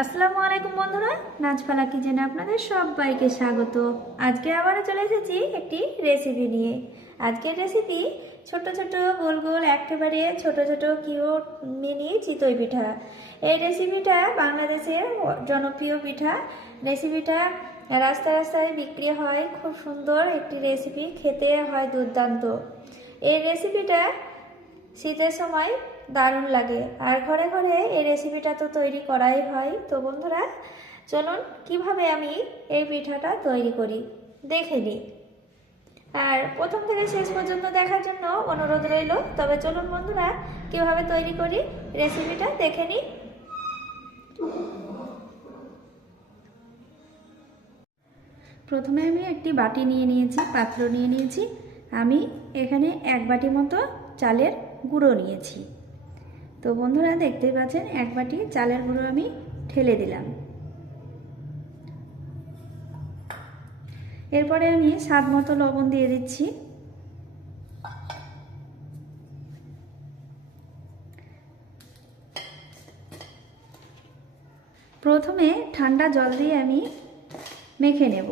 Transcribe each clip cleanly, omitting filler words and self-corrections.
আসসালামু আলাইকুম বন্ধুরা, নাচপালা কিচেনে আপনাদের সবাইকে স্বাগত। আজকে আবারও চলে এসেছি একটি রেসিপি নিয়ে। আজকের রেসিপি ছোট ছোট গোল গোল একেবারে ছোট ছোট কিউট মিনি চিতই পিঠা। এই রেসিপিটা বাংলাদেশের জনপ্রিয় পিঠা। রেসিপিটা রাস্তায় রাস্তায় বিক্রি হয়, খুব সুন্দর একটি রেসিপি, খেতে হয় দুর্দান্ত। এই রেসিপিটা শীতের সময় দারুণ লাগে, আর ঘরে ঘরে এই রেসিপিটা তো তৈরি করাই হয়। তো বন্ধুরা, চলুন কিভাবে আমি এই পিঠাটা তৈরি করি দেখে নিই। আর প্রথম থেকে শেষ পর্যন্ত দেখার জন্য অনুরোধ রইল। তবে চলুন বন্ধুরা, কিভাবে তৈরি করি রেসিপিটা দেখে নিই। প্রথমে আমি একটি বাটি নিয়ে নিয়েছি, পাত্র নিয়ে নিয়েছি। আমি এখানে 1 বাটি মতো চালের গুঁড়ো নিয়েছি। তো বন্ধুরা, দেখতেই পাচ্ছেন 1 বাটি চালের গুঁড়ো আমি ঢেলে দিলাম। এরপরে আমি স্বাদ মতো লবণ দিয়ে দিচ্ছি। প্রথমে ঠান্ডা জল দিয়ে আমি মেখে নেব।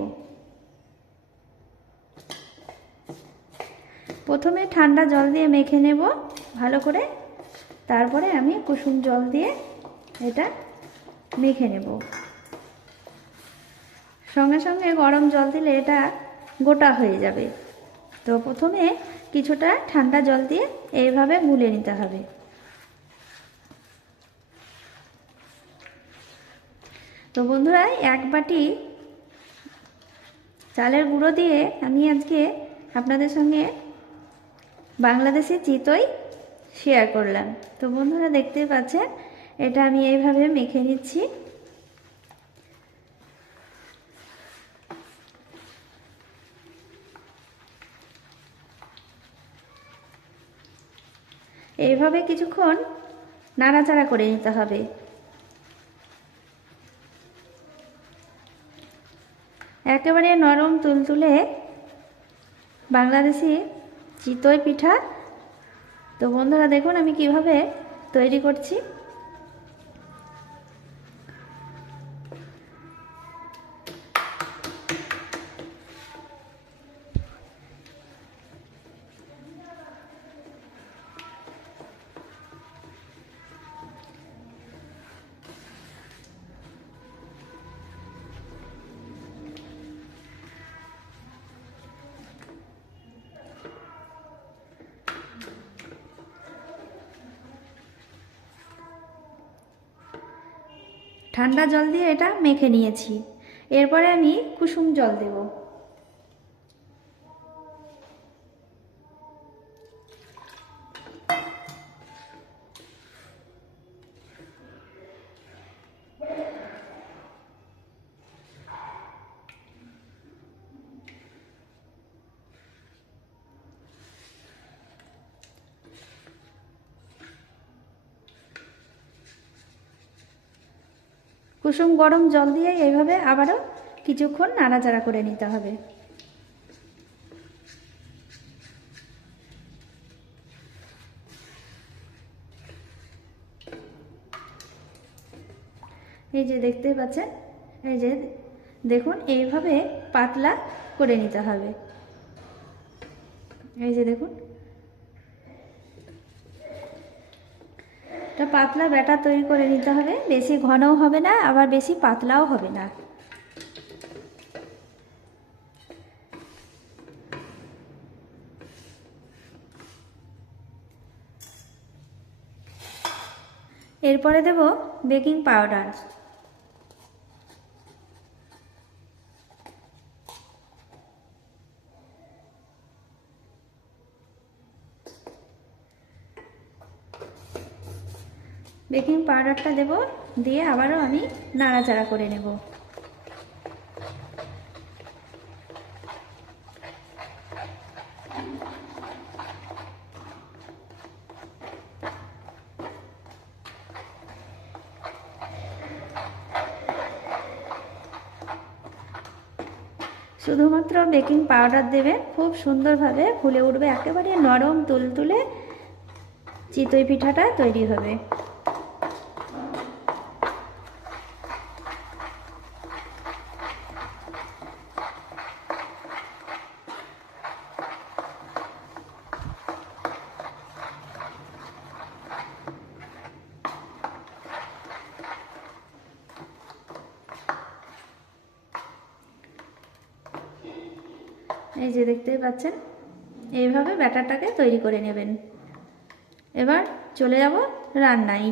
প্রথমে ঠান্ডা জল দিয়ে মেখে নেব ভালো করে, তারপরে আমি কুসুম জল দিয়ে এটা মেখে নেব। সঙ্গে সঙ্গে গরম জল দিলে এটা গোটা হয়ে যাবে। তো প্রথমে কিছুটা ঠান্ডা জল দিয়ে এইভাবে গুলে নিতে হবে। তো বন্ধুরা, 1 বাটি চালের গুঁড়ো দিয়ে আমি আজকে আপনাদের সঙ্গে বাংলাদেশি চিতই শেয়ার করলাম। তো বন্ধুরা, দেখতেই পাচ্ছেন এটা আমি এইভাবে মেখে নিচ্ছি। এইভাবে কিছুক্ষণ নাড়াচাড়া করে নিতে হবে। একেবারে নরম তুলতুলে বাংলাদেশি চিতই পিঠা। তো বন্ধুরা, দেখুন আমি কিভাবে তৈরি করছি। ঠান্ডা জল দিয়ে এটা মেখে নিয়েছি। এরপরে আমি কুসুম জল দেব। কুসুম গরম জল দিয়ে এইভাবে আবারও কিছুক্ষণ নাড়াচাড়া করে নিতে হবে। এই যে দেখতে পাচ্ছেন, এই যে দেখুন এইভাবে পাতলা করে নিতে হবে। এই যে দেখুন, এটা পাতলা ব্যাটার তৈরি করে নিতে হবে। বেশি ঘনও হবে না, আবার বেশি পাতলাও হবে না। এরপরে দেব বেকিং পাউডার। বেকিং পাউডারটা দেব, দিয়ে আবারও আমি নাড়াচাড়া করে নেব। শুধুমাত্র বেকিং পাউডার দেবেন, খুব সুন্দরভাবে ফুলে উঠবে, একেবারে নরম তুলতুলে চিতই পিঠাটা তৈরি হবে। এই যে দেখতেই পাচ্ছেন, এইভাবে ব্যাটারটাকে তৈরি করে নেবেন। এবার চলে যাব রান্নায়।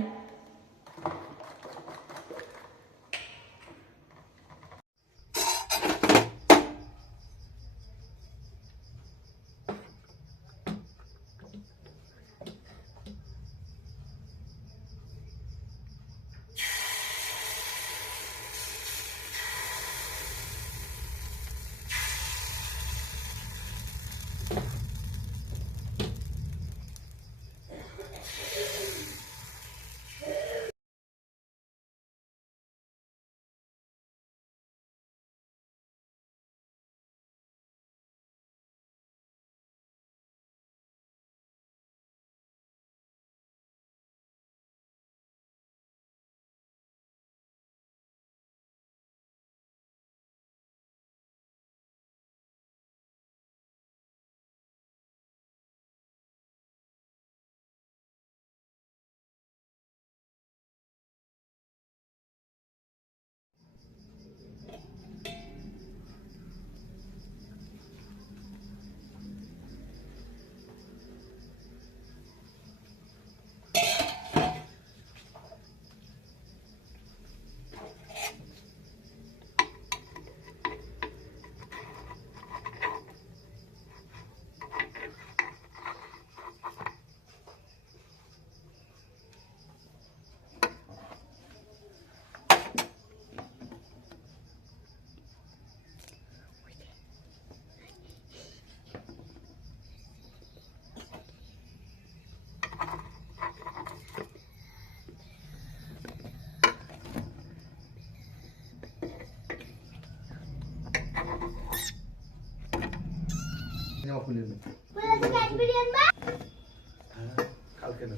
কালকে না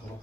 খাওয়া।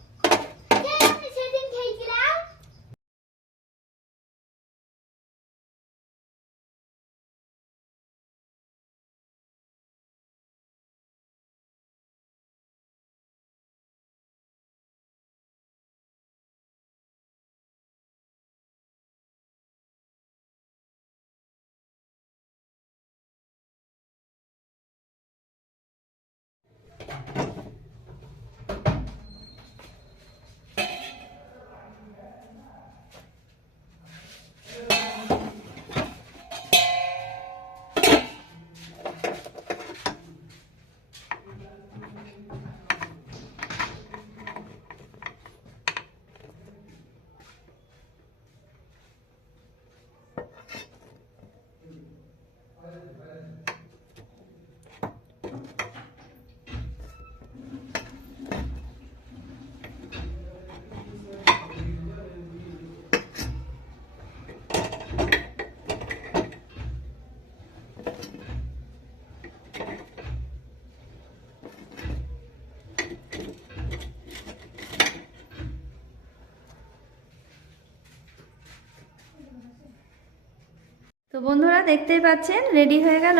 তো বন্ধুরা দেখতেই পাচ্ছেন রেডি হয়ে গেল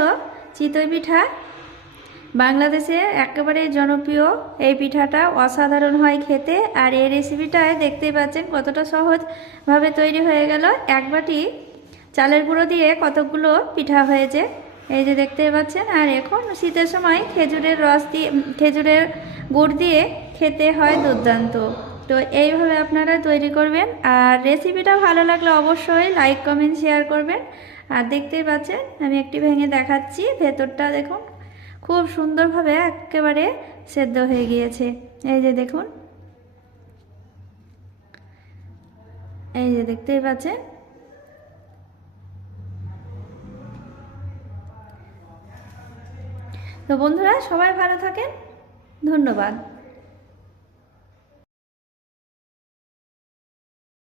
চিতই পিঠা। বাংলাদেশে একেবারে জনপ্রিয় এই পিঠাটা, অসাধারণ হয় খেতে। আর এই রেসিপিটায় দেখতেই পাচ্ছেন কতটা সহজভাবে তৈরি হয়ে গেল। এক বাটি চালের গুঁড়ো দিয়ে কতগুলো পিঠা হয়েছে, এই যে দেখতেই পাচ্ছেন। আর এখন শীতের সময় খেজুরের রস দিয়ে, খেজুরের গুড় দিয়ে খেতে হয় দুর্দান্ত। তো এইভাবে আপনারা তৈরি করবেন। আর রেসিপিটা ভালো লাগলে অবশ্যই লাইক কমেন্ট শেয়ার করবেন। আর দেখতেই পাচ্ছেন আমি একটি ভেঙে দেখাচ্ছি, ভেতরটা দেখুন খুব সুন্দরভাবে একেবারে সেদ্ধ হয়ে গিয়েছে। এই যে দেখুন, এই যে দেখতেই পাচ্ছেন। তো বন্ধুরা সবাই ভালো থাকেন, ধন্যবাদ।